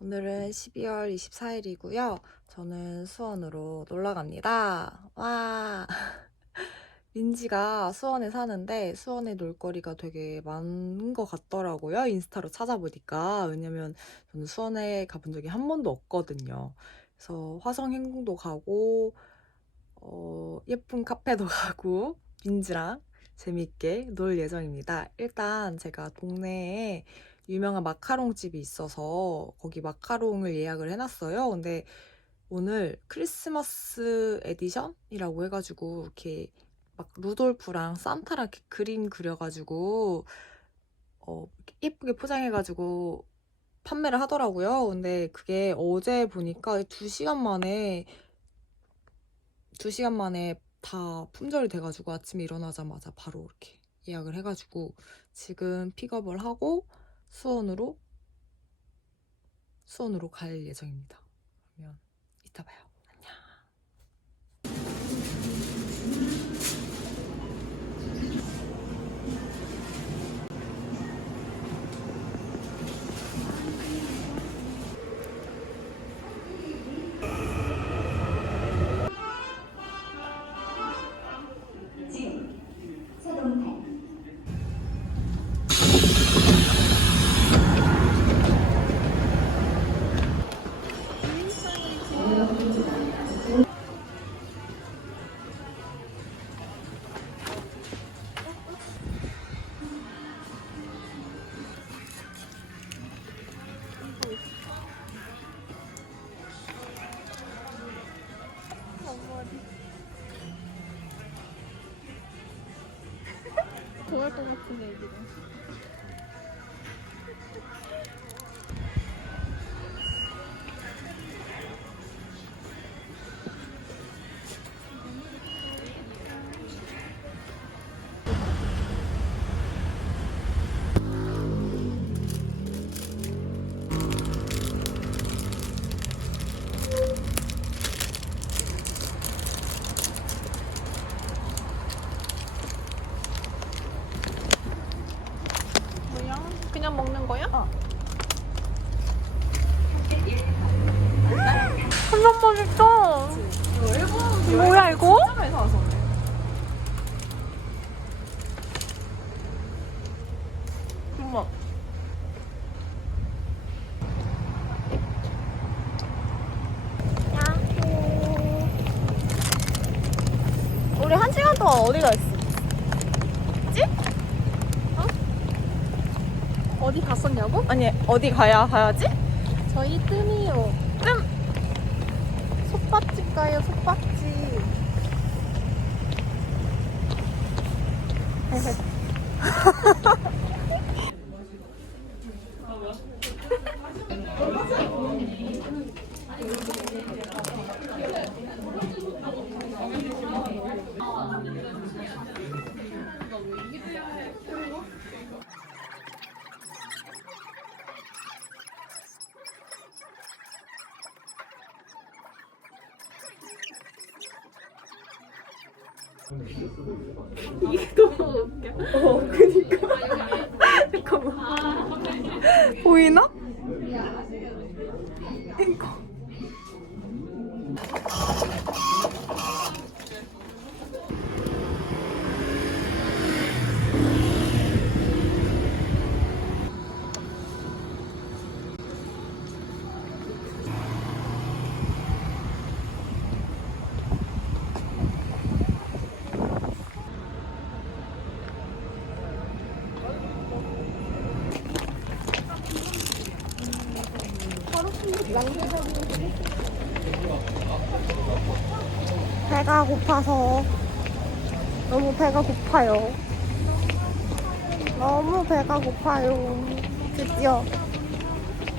오늘은 12월 24일이고요. 저는 수원으로 놀러 갑니다. 와! 민지가 수원에 사는데 수원에 놀거리가 되게 많은 것 같더라고요. 인스타로 찾아보니까. 왜냐면 저는 수원에 가본 적이 한 번도 없거든요. 그래서 화성행궁도 가고, 어, 예쁜 카페도 가고, 민지랑 재밌게 놀 예정입니다. 일단 제가 동네에 유명한 마카롱 집이 있어서 거기 마카롱을 예약을 해놨어요. 근데 오늘 크리스마스 에디션이라고 해가지고 이렇게 막 루돌프랑 산타랑 그림 그려가지고 어, 예쁘게 포장해가지고 판매를 하더라고요. 근데 그게 어제 보니까 2시간 만에 2시간 만에 다 품절이 돼가지고 아침에 일어나자마자 바로 이렇게 예약을 해가지고 지금 픽업을 하고 수원으로 수원으로 갈 예정입니다. 그러면 이따 봐요. 한번 맛있어. 뭐야 이거? 우리 한 시간 동안 어디가 있어? 어디 갔었냐고? 아니 어디 가야 가야지? 저희 뜸이요. 뜸. 가요, 솥밥집. 보 배가 고파서 너무 배가 고파요. 너무 배가 고파요. 드디어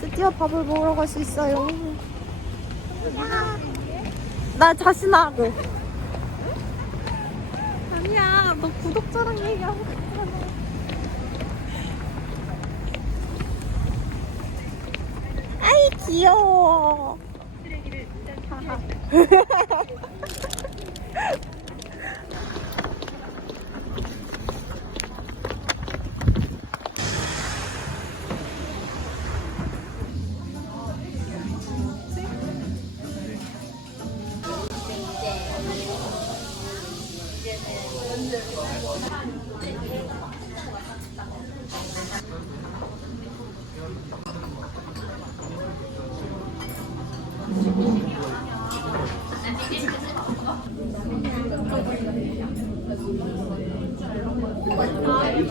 드디어 밥을 먹으러 갈 수 있어요. 야, 나 자신하고. 아니야, 너 구독자랑 얘기하고 귀여워. 와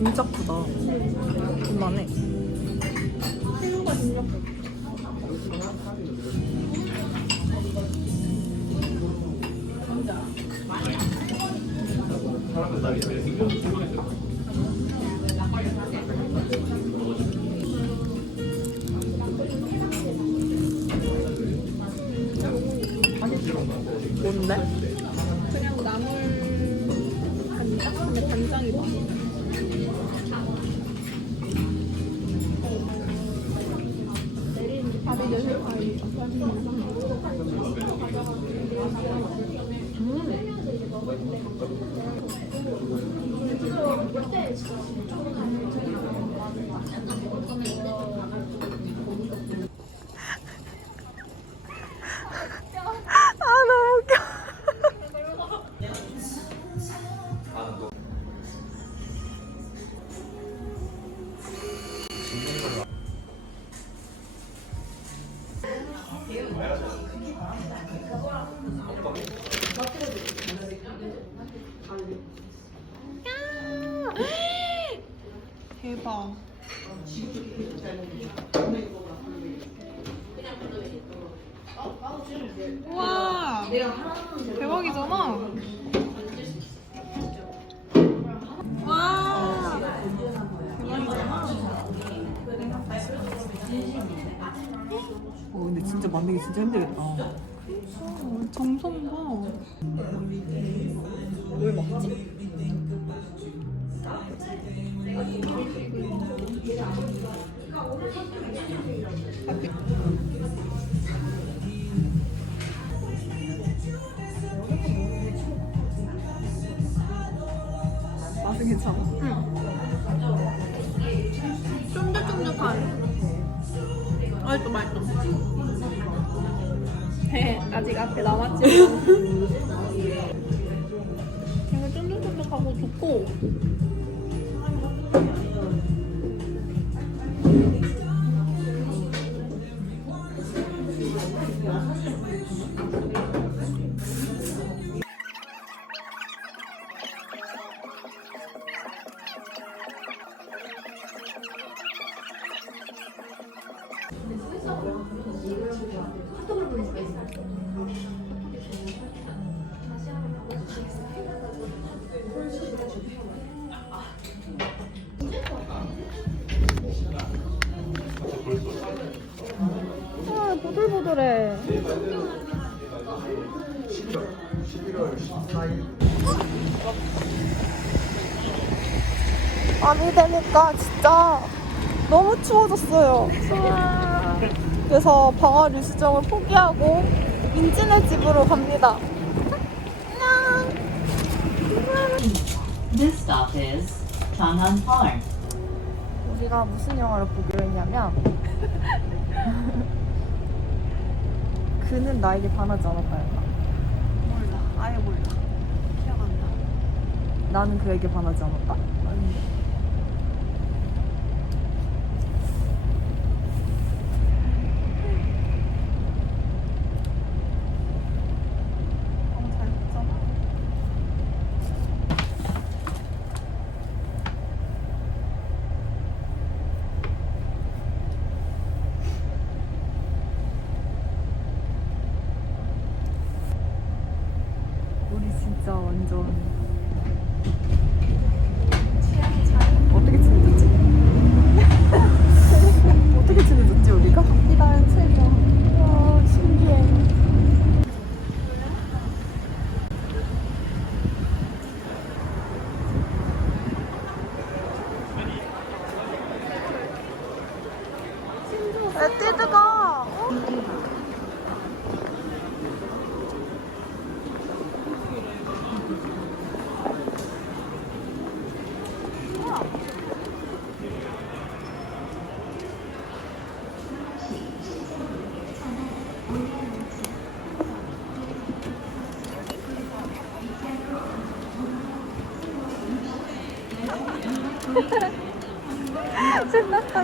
진짜 크다. 이만해. 뭔데? 밥 지금 그게 마음에 안 들까 봐. 만들기 진짜 힘들겠다. 어, 정성 봐. 왜 먹지? 맛 아직 앞에 남았지. 되게 쫀득쫀득하고 좋고. 아 보들보들해. 밤이 되니까 진짜 너무 추워졌어요. 그래서 방아리 수정을 포기하고 민지네 집으로 갑니다. This stop is Chang'an. 우리가 무슨 영화를 보기로 했냐면 그는 나에게 반하지 않았다였다. 몰라. 아예 몰라. 기억 안 나. 나는 그에게 반하지 않았다. 어, 진짜 완전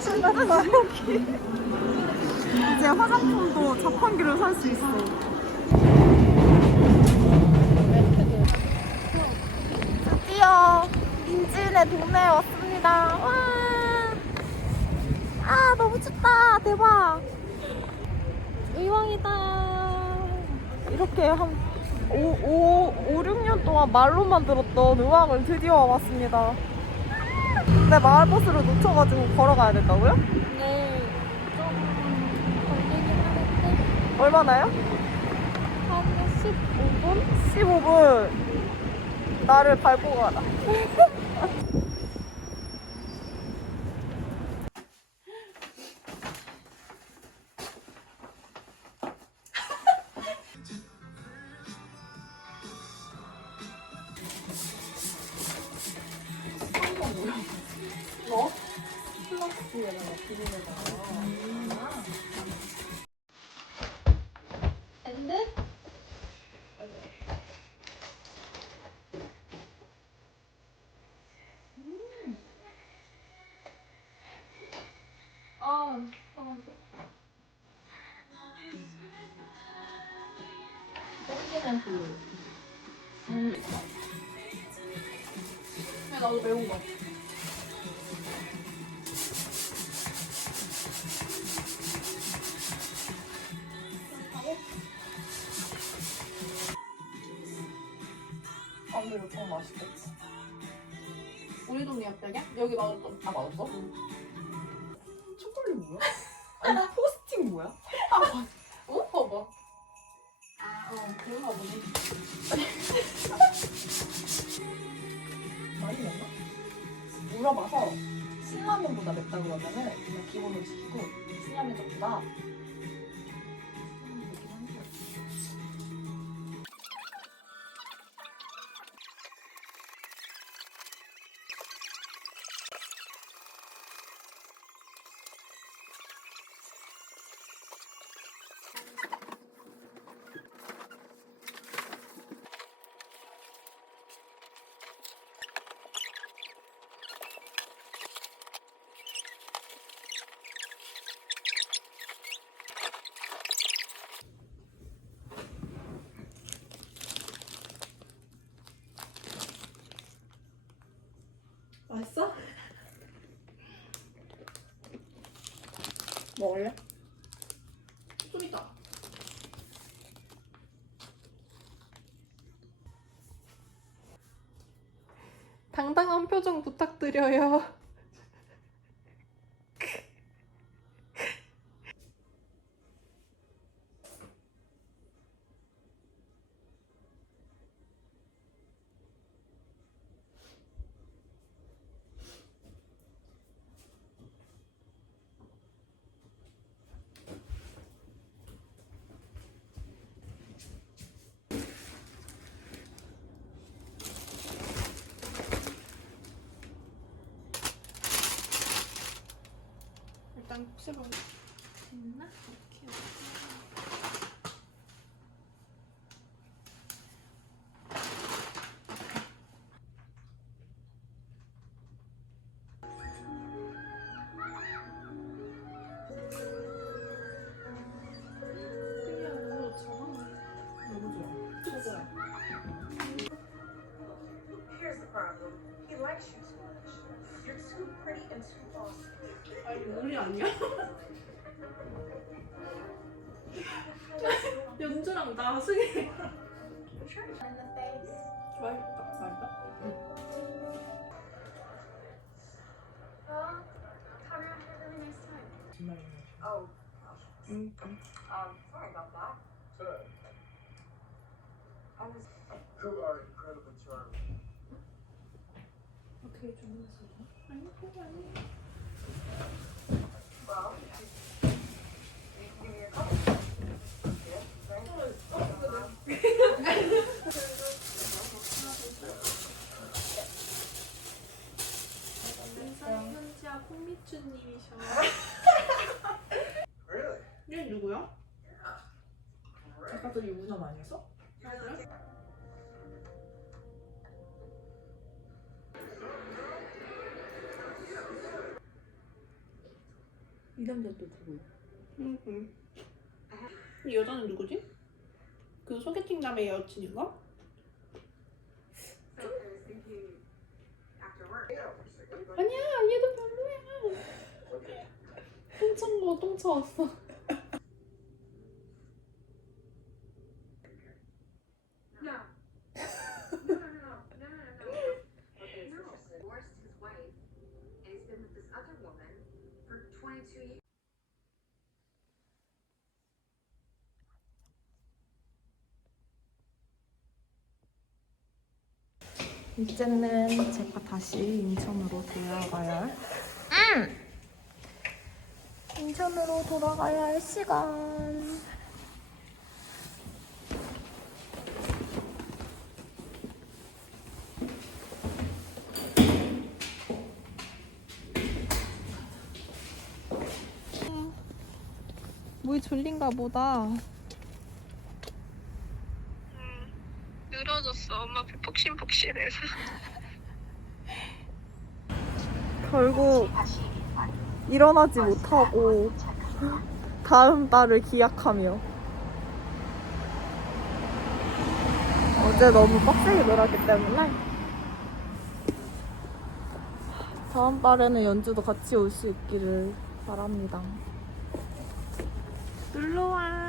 신났다 신났다 이제 화장품도 자판기를 살수 있어 드디어 민지네 동네에 왔습니다 와. 아 너무 춥다 대박 의왕이다 이렇게 한 5, 5, 5, 6년 동안 말로만 들었던 의왕을 드디어 와봤습니다 근데 마을버스를 놓쳐가지고 걸어가야 된다고요? 네, 좀 걸리긴 하는데 얼마나요? 한 15분? 15분 나를 밟고 가라 나도 매운 거. 아 근데 이거 정말 맛있겠지 우리 동네 엽떡이야? 여기 맛없던. 아 맛없어? 초콜릿 뭐야? 아니 포스팅 뭐야? 어? 그런가 보네. 많이 맵나? 물어봐서 신라면보다 맵다 그러면은 그냥 기본으로 시키고 신라면 쪽보다 먹을래? 좀 이따. 당당한 표정 부탁드려요. 일단 씹 아니 우리 아니야? 연주랑 the face. 맛있다 맛있다. Oh. Um, that. I was. You are incredibly charming. 어떻게 주문했어? 아니 그거 아니야 현지야 콩미추님이셔? 얘 누구야? 아까 저 유부남 아니었어? 아 그래? 이 남자 또 누구야? 응, 응. 이 여자는 누구지? 그 소개팅 남의 여친인가? 아니야, 얘도 별로야. 똥찬 거 똥차 왔어. 이제는 제가 다시 인천으로 돌아가야 할. 인천으로 돌아가야 할 시간. 뭐이 졸린가 보다. 늘어졌어. 엄마 배 폭신폭신해서. 결국 일어나지 못하고 다음 달을 기약하며 어제 너무 빡세게 놀았기 때문에 다음 달에는 연주도 같이 올 수 있기를 바랍니다. 놀러와.